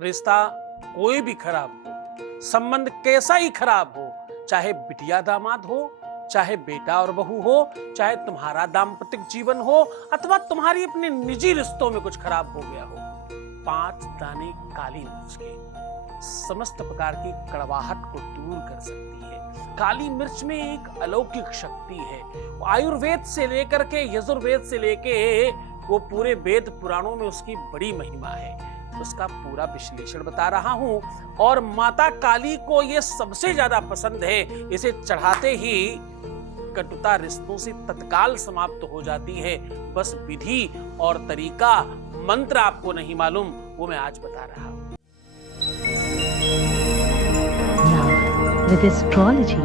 रिश्ता कोई भी खराब हो, संबंध कैसा ही खराब हो, चाहे बिटिया दामाद हो, चाहे बेटा और बहू हो, चाहे तुम्हारा दाम्पत्य जीवन हो अथवा तुम्हारी अपने निजी रिश्तों में कुछ खराब हो गया हो, 5 दाने काली मिर्च के समस्त प्रकार की कड़वाहट को दूर कर सकती है। काली मिर्च में एक अलौकिक शक्ति है। आयुर्वेद से लेकर के यजुर्वेद से लेके वो पूरे वेद पुराणों में उसकी बड़ी महिमा है। उसका पूरा विश्लेषण बता रहा हूं और माता काली को ये सबसे ज्यादा पसंद है। इसे चढ़ाते ही कटुता रिश्तों से तत्काल समाप्त हो जाती है। बस विधि और तरीका मंत्र आपको नहीं मालूम, वो मैं आज बता रहा हूं। With astrology.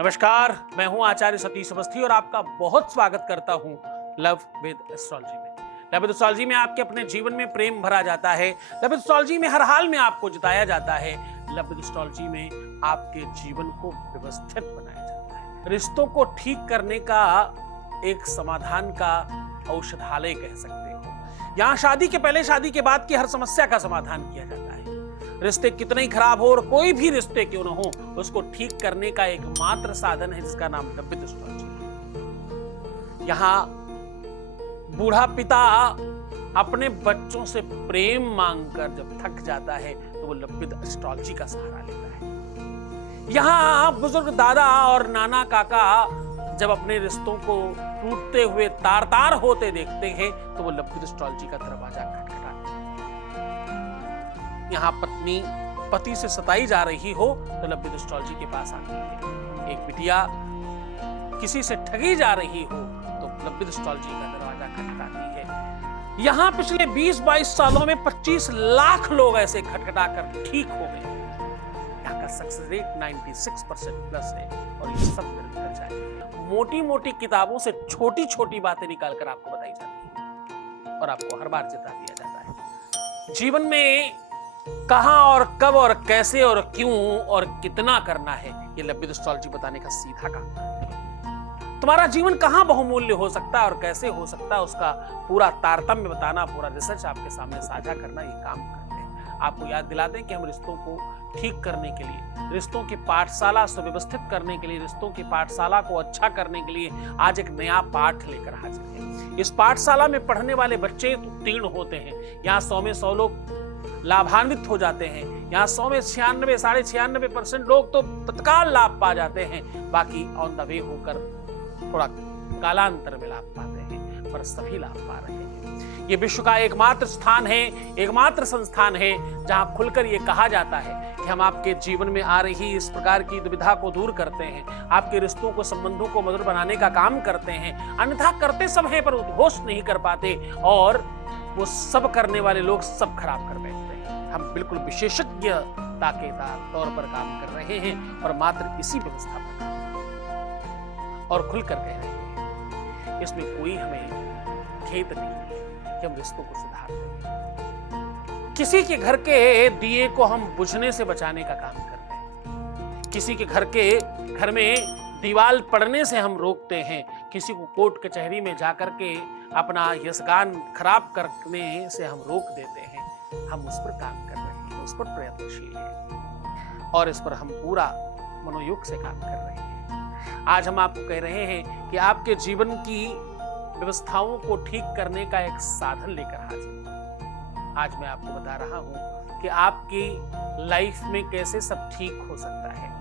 नमस्कार, मैं हूं आचार्य सतीश अवस्थी और आपका बहुत स्वागत करता हूं लव विद एस्ट्रोलॉजी में। लव विद एस्ट्रोलॉजी में आपके अपने जीवन में प्रेम भरा जाता है। लव विद एस्ट्रोलॉजी में हर हाल में आपको जिताया जाता है। लव विद एस्ट्रोलॉजी में आपके जीवन को व्यवस्थित बनाया जाता है। रिश्तों को ठीक करने का एक समाधान का औषधालय कह सकते हो। यहाँ शादी के पहले, शादी के बाद की हर समस्या का समाधान किया जाता है। रिश्ते कितने ही खराब हो और कोई भी रिश्ते क्यों न हो, उसको ठीक करने का एकमात्र साधन है जिसका नाम लव विद एस्ट्रोलॉजी है। यहाँ बूढ़ा पिता अपने बच्चों से प्रेम मांगकर जब थक जाता है तो वो लव विद एस्ट्रोलॉजी का सहारा लेता है। यहाँ बुजुर्ग दादा और नाना काका जब अपने रिश्तों को टूटते हुए तार तार होते देखते हैं तो वो लव विद एस्ट्रोलॉजी का दरवाजा खटखटाते हैं। यहाँ पत्नी पति से सताई जा रही हो तो लव विद एस्ट्रोलॉजी के पास आती है। एक बिटिया किसी से ठगी जा रही हो तो लव विद एस्ट्रोलॉजी का दरवाजा खटखटाती है। यहाँ पिछले 20-22 सालों में 25 लाख लोग ऐसे खटखटा कर ठीक हो गए। यहाँ का सक्सेस रेट 96% प्लस है और ये सब निरंतर जारी है। मोटी मोटी किताबों से छोटी छोटी बातें निकालकर आपको बताई जाती है और आपको हर बार जिता दिया जाता है। जीवन में कहां और कब और कैसे और क्यों और कितना करना है, ये लव विद एस्ट्रोलॉजी बताने का सीधा काम है। तुम्हारा जीवन कहां बहुमूल्य हो सकता है और कैसे हो सकता है, उसका पूरा तारतम्य बताना, पूरा रिसर्च आपके सामने साझा करना, ये काम करते हैं। आपको याद दिला दें कि हम रिश्तों को ठीक करने के लिए, रिश्तों की पाठशाला सुव्यवस्थित करने के लिए, रिश्तों की पाठशाला को अच्छा करने के लिए आज एक नया पाठ लेकर हाजिर हैं। इस पाठशाला में पढ़ने वाले बच्चे उत्तीर्ण होते हैं। यहाँ 100 में 100 लोग लाभान्वित हो जाते हैं। यहाँ 100 में 96, 96.5% लोग तो तत्काल लाभ पा जाते हैं। बाकी ऑन द वे होकर थोड़ा कालांतर में लाभ पाते हैं, पर सभी लाभ पा रहे हैं। ये विश्व का एकमात्र स्थान है, एकमात्र संस्थान है जहां खुलकर ये कहा जाता है कि हम आपके जीवन में आ रही इस प्रकार की दुविधा को दूर करते हैं, आपके रिश्तों को, संबंधों को मधुर बनाने का काम करते हैं। अन्यथा करते सब हैं पर उद्घोष नहीं कर पाते और वो सब करने वाले लोग सब खराब कर बैठते हैं। हम बिल्कुल विशेषज्ञता के तौर पर काम कर रहे हैं और मात्र इसी व्यवस्था पर काम और खुलकर कह रहे हैं। इसमें कोई हमें खेद नहीं है कि हम रिश्तों को सुधारते हैं। किसी के घर के दिए को हम बुझने से बचाने का काम करते हैं। किसी के घर में दीवार पड़ने से हम रोकते हैं। किसी को कोर्ट कचहरी में जाकर के अपना यशगान खराब करने से हम रोक देते हैं। हम उस पर काम कर रहे हैं, उस पर प्रयत्नशील हैं और इस पर हम पूरा मनोयोग से काम कर रहे हैं। आज हम आपको कह रहे हैं कि आपके जीवन की व्यवस्थाओं को ठीक करने का एक साधन लेकर हाजिर हूं। आज मैं आपको बता रहा हूं कि आपकी लाइफ में कैसे सब ठीक हो सकता है।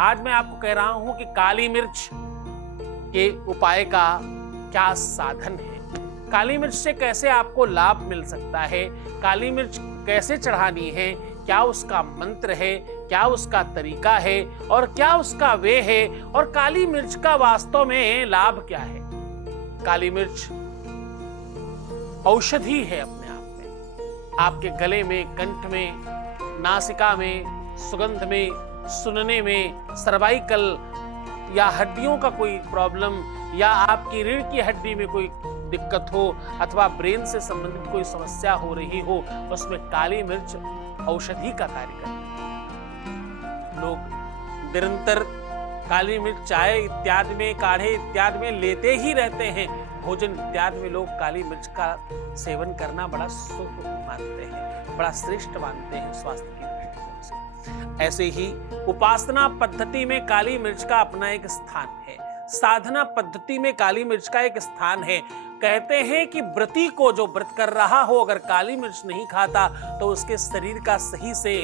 आज मैं आपको कह रहा हूं कि काली मिर्च के उपाय का क्या साधन है, काली मिर्च से कैसे आपको लाभ मिल सकता है, काली मिर्च कैसे चढ़ानी है, क्या उसका मंत्र है, क्या उसका तरीका है और क्या उसका वे है और काली मिर्च का वास्तव में लाभ क्या है। काली मिर्च औषधि है अपने आप में। आपके गले में, कंठ में, नासिका में, सुगंध में, सुनने में, सर्वाइकल या हड्डियों का कोई प्रॉब्लम या आपकी रीढ़ की हड्डी में कोई दिक्कत हो अथवा ब्रेन से संबंधित कोई समस्या हो रही हो, उसमें काली मिर्च औषधि का कार्य करती है। लोग निरंतर काली मिर्च चाय इत्यादि में, काढ़े इत्यादि में लेते ही रहते हैं, भोजन इत्यादि में लोग काली मिर्च का सेवन करना बड़ा शुभ मानते हैं, बड़ा श्रेष्ठ मानते हैं स्वास्थ्य की दृष्टिकोण से। ऐसे ही उपासना पद्धति में काली मिर्च का अपना एक स्थान है, साधना पद्धति में काली मिर्च का एक स्थान है। कहते हैं कि व्रती को, जो व्रत कर रहा हो, अगर काली मिर्च नहीं खाता तो उसके शरीर का सही से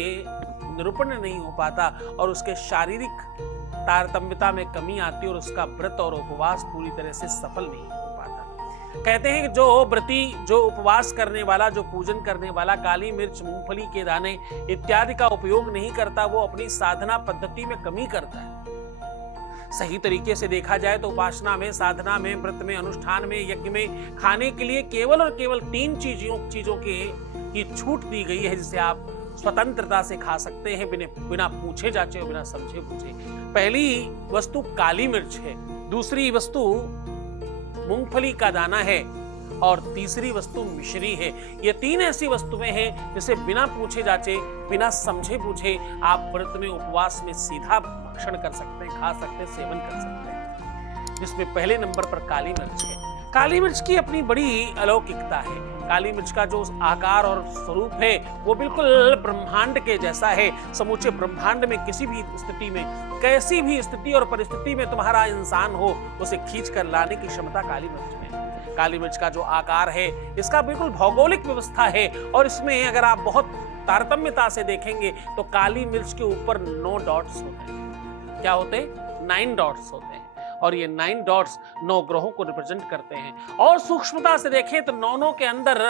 निरूपण नहीं हो पाता और उसके शारीरिक तारतम्यता में कमी आती और उसका व्रत और उपवास पूरी तरह से सफल नहीं हो पाता। कहते हैं कि जो व्रती, जो उपवास करने वाला, जो पूजन करने वाला काली मिर्च, मूंगफली के दाने इत्यादि का उपयोग नहीं करता, वो अपनी साधना पद्धति में कमी करता है। सही तरीके से देखा जाए तो उपासना में, साधना में, व्रत में, अनुष्ठान में, यज्ञ में खाने के लिए केवल और केवल 3 चीजों की छूट दी गई है, जिसे आप स्वतंत्रता से खा सकते हैं, बिना पूछे जाचे और बिना समझे पूछे। पहली वस्तु काली मिर्च है, दूसरी वस्तु मूंगफली का दाना है और तीसरी वस्तु मिश्री है। ये 3 ऐसी वस्तुएं हैं जिसे बिना पूछे जाचे, बिना समझे पूछे आप व्रत में, उपवास में सीधा भक्षण कर सकते हैं, खा सकते हैं, सेवन कर सकते हैं। जिसमें पहले नंबर पर काली मिर्च है। काली मिर्च की अपनी बड़ी अलौकिकता है। काली मिर्च का जो आकार और स्वरूप है वो बिल्कुल ब्रह्मांड के जैसा है। समूचे ब्रह्मांड में किसी भी स्थिति में, कैसी भी स्थिति और परिस्थिति में तुम्हारा इंसान हो, उसे खींच कर लाने की क्षमता काली मिर्च में है। काली मिर्च का जो आकार है, इसका बिल्कुल भौगोलिक व्यवस्था है और इसमें अगर आप बहुत तारतम्यता से देखेंगे तो काली मिर्च के ऊपर 9 डॉट्स होते हैं। क्या होते हैं? 9 डॉट्स होते हैं और ये 9 डॉट्स 9 ग्रहों को रिप्रेजेंट करते हैं। और सूक्ष्मता से देखें तो 9 के अंदर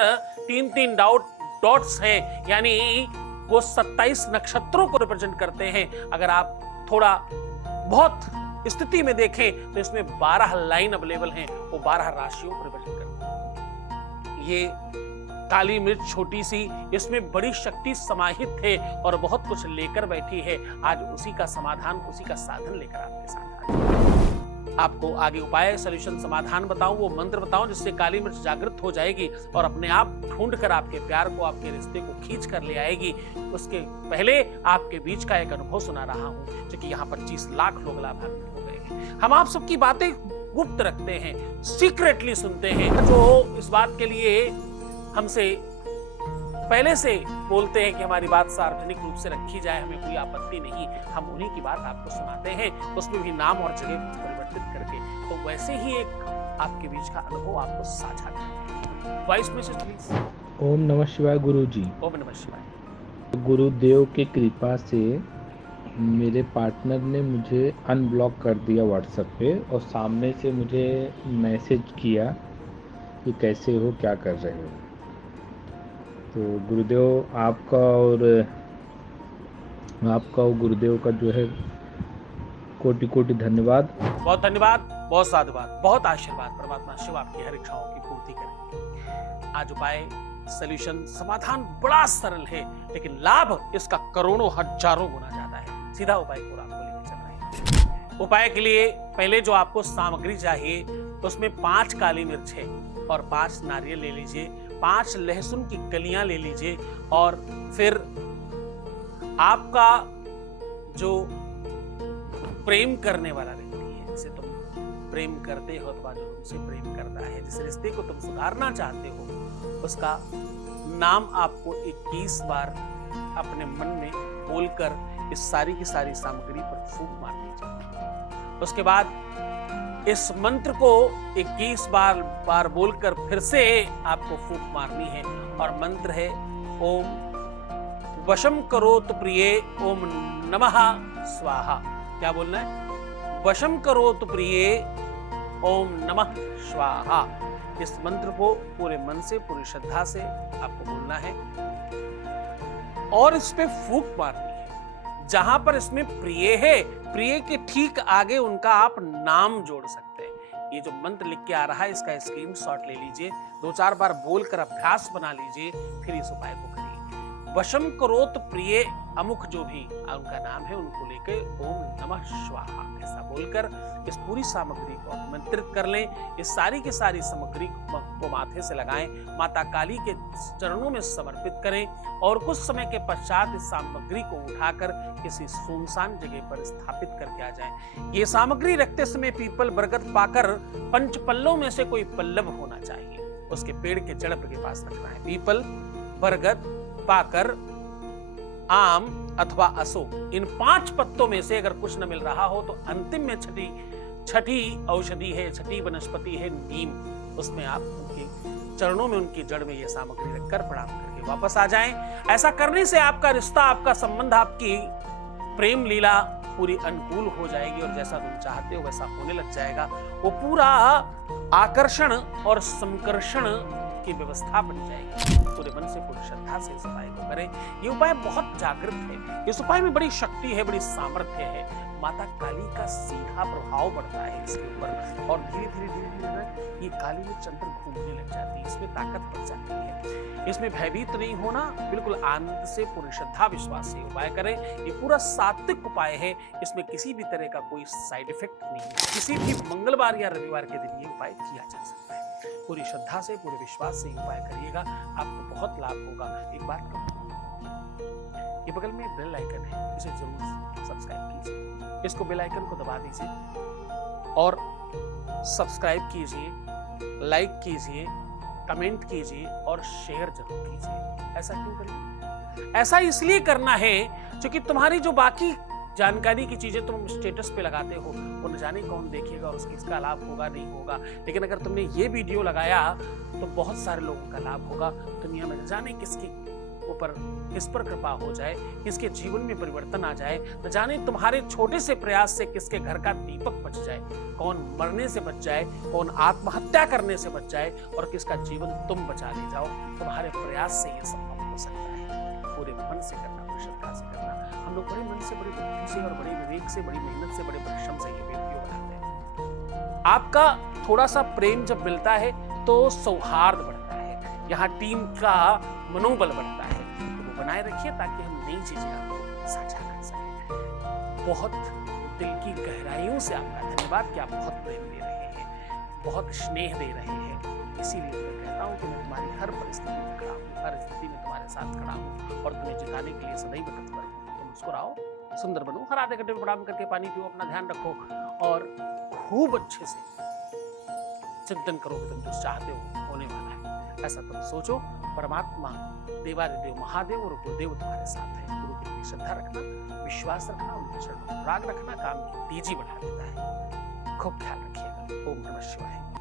3-3 डॉट्स हैं, यानी वो 27 नक्षत्रों को रिप्रेजेंट करते हैं। अगर आप थोड़ा बहुत स्थिति में देखें तो इसमें 12 लाइन अवेलेबल हैं, वो 12 राशियों को रिप्रेजेंट करते हैं। ये काली मिर्च छोटी सी, इसमें बड़ी शक्ति समाहित है और बहुत कुछ लेकर बैठी है। आज उसी का समाधान, उसी का साधन लेकर आपके साथ आपको आगे उपाय, सॉल्यूशन, समाधान बताऊं, वो मंत्र बताऊं जिससे काली मिर्च जागृत हो जाएगी और अपने आप ढूंढकर आपके प्यार को, आपके रिश्ते को खींच कर ले आएगी। उसके पहले आपके बीच का एक अनुभव सुना रहा हूं, क्योंकि यहाँ 25 लाख लोग लाभान्वित हो गए हैं। हम आप सबकी बातें गुप्त रखते हैं, सीक्रेटली सुनते हैं। जो इस बात के लिए हमसे पहले से बोलते हैं कि हमारी बात सार्वजनिक रूप से रखी जाए, हमें कोई आपत्ति नहीं, हम उन्हीं की बात आपको सुनाते हैं, उसमें भी नाम और जगह परिवर्तित करके। तो वैसे ही एक आपके बीच का अनुभव आपको साझा करेंगे। Voice message please. ओम नमः शिवाय गुरुजी। ओम नमः शिवाय। गुरुदेव की कृपा से मेरे पार्टनर ने मुझे अनब्लॉक कर दिया व्हाट्सएप पे और सामने से मुझे मैसेज किया कि कैसे हो, क्या कर रहे हो। तो गुरुदेव आपका और गुरुदेव का जो है कोटि कोटि धन्यवाद। बहुत धन्यवाद, बहुत साधुवाद, बहुत आशीर्वाद। परमात्मा शिव आपकी हर इच्छाओं की पूर्ति करें। आज उपाय, सॉल्यूशन, समाधान बड़ा सरल है, लेकिन लाभ इसका करोड़ों हजारों गुना ज्यादा है। सीधा उपाय को आपको लेकर चल रहे हैं। उपाय के लिए पहले जो आपको सामग्री चाहिए उसमें 5 काली मिर्च है और 5 नारियल ले लीजिए, 5 लहसुन की कलियां ले लीजिए और फिर आपका जो प्रेम करने वाला व्यक्ति है, जिसे तुम प्रेम करते हो अथवा जो तुमसे प्रेम करता है, जिस रिश्ते को तुम सुधारना चाहते हो, उसका नाम आपको 21 बार अपने मन में बोलकर इस सारी की सारी सामग्री पर फूंक मारनी चाहिए। उसके बाद इस मंत्र को 21 बार बोलकर फिर से आपको फूंक मारनी है और मंत्र है ओम वशम करोत प्रिये ओम नमः स्वाहा। क्या बोलना है? वशम करोत प्रिये ओम नमः स्वाहा। इस मंत्र को पूरे मन से, पूरी श्रद्धा से आपको बोलना है और इस पे फूंक मारनी है। जहां पर इसमें प्रिय है, प्रिय के ठीक आगे उनका आप नाम जोड़ सकते हैं। ये जो मंत्र लिख के आ रहा है, इसका स्क्रीनशॉट ले लीजिए, 2-4 बार बोलकर अभ्यास बना लीजिए, फिर इस उपाय को करिए। वशम करोत प्रिय अमुख, जो भी उनका नाम है उनको लेकर ओम नमः स्वाहा ऐसा बोलकर इस पूरी सामग्री को आमंत्रित कर लें। इस सारी की सारी सामग्री को माथे से लगाएं, माता काली के चरणों में समर्पित करें और कुछ समय के पश्चात इस सामग्री को उठाकर किसी सुनसान जगह पर स्थापित करके आ जाएं। ये सामग्री रखते समय पीपल बरगद पाकर पंच पल्लों में से कोई पल्लव होना चाहिए, उसके पेड़ के जड़ के पास रखना है। पीपल, बरगद, पाकर, आम अथवा अशोक, इन 5 पत्तों में से अगर कुछ न मिल रहा हो तो अंतिम में छठी औषधि है, छठी वनस्पति है नीम, उसमें आप उनके चरणों में, उनकी जड़ में यह सामग्री रखकर प्रणाम करके वापस आ जाएं। ऐसा करने से आपका रिश्ता, आपका संबंध, आपकी प्रेम लीला पूरी अनुकूल हो जाएगी और जैसा तुम चाहते हो वैसा होने लग जाएगा। वो पूरा आकर्षण और संकर्षण की व्यवस्था बन जाएगी। पूरे मन से, पूरी श्रद्धा से इस उपाय को करें। ये उपाय बहुत जागृत है, इस उपाय में बड़ी शक्ति है, बड़ी सामर्थ्य है। माता काली का सीधा प्रभाव बढ़ता है इसके ऊपर और धीरे धीरे ये काली में चंद्र घूमने लग जाती है, इसमें ताकत बढ़ जाती है। इसमें भयभीत नहीं होना, बिल्कुल आनंद से, पूरी श्रद्धा विश्वास से उपाय करें। ये पूरा सात्विक उपाय है, इसमें किसी भी तरह का कोई साइड इफेक्ट नहीं है। किसी भी मंगलवार या रविवार के दिन ये उपाय किया जा सकता है। पूरी श्रद्धा से, पूरे विश्वास से उपाय करिएगा, आपको बहुत लाभ होगा। एक बात कहूं, ये बगल में बेल आइकन है, इसे जरूर सब्सक्राइब कीजिए। इसको बेल आइकन को दबा दीजिए और सब्सक्राइब कीजिए, लाइक कीजिए, कमेंट कीजिए और शेयर जरूर कीजिए। ऐसा क्यों करिए? ऐसा इसलिए करना है क्योंकि तुम्हारी जो बाकी जानकारी की चीजें तुम स्टेटस पे लगाते हो वो न जाने कौन देखेगा और उसका लाभ होगा नहीं होगा, लेकिन अगर तुमने ये वीडियो लगाया तो बहुत सारे लोगों का लाभ होगा। दुनिया में न जाने किसकी ऊपर किस पर कृपा हो जाए, किसके जीवन में परिवर्तन आ जाए, न जाने तुम्हारे छोटे से प्रयास से किसके घर का दीपक बच जाए, कौन मरने से बच जाए, कौन आत्महत्या करने से बच जाए और किसका जीवन तुम बचा ले जाओ। तुम्हारे प्रयास से यह संभव हो सकता है। पूरे मन से करना, पूरी श्रद्धा से करना। हम लोग बड़े मन से, बड़ी बुद्धि से और बड़े विवेक से, बड़ी मेहनत से, बड़े परिश्रम से ये वीडियो बनाते हैं। आपका थोड़ा सा प्रेम जब मिलता है तो सौहार्द बढ़ता है, यहाँ टीम का मनोबल बढ़ता है। तो वो बनाए रखिए ताकि हम नई चीजें आपको साझा कर सकें। बहुत दिल की गहराइयों से आपका धन्यवाद कि आप बहुत प्रेम दे रहे हैं, बहुत स्नेह दे रहे हैं। इसीलिए मैं कहता हूँ कि मैं तुम्हारी हर परिस्थिति में खड़ा हूँ, हर स्थिति में तुम्हारे साथ खड़ा हूँ और तुम्हें जिताने के लिए सदैव तत्पर हूँ। तुम मुस्कुराओ, सुंदर बनो, हर आधे घंटे में प्रणाम करके पानी पियो, अपना ध्यान रखो और खूब अच्छे से चिंतन करो कि तुम जो चाहते हो होने वाला है। ऐसा तुम सोचो। परमात्मा, देवादिदेव महादेव और गुरुदेव तुम्हारे साथ है। गुरु की श्रद्धा रखना, विश्वास रखना, उनके चरणों में राग रखना काम की तेजी बढ़ा देता है। खूब ख्याल रखिएगा। ओम नमः शिवाय।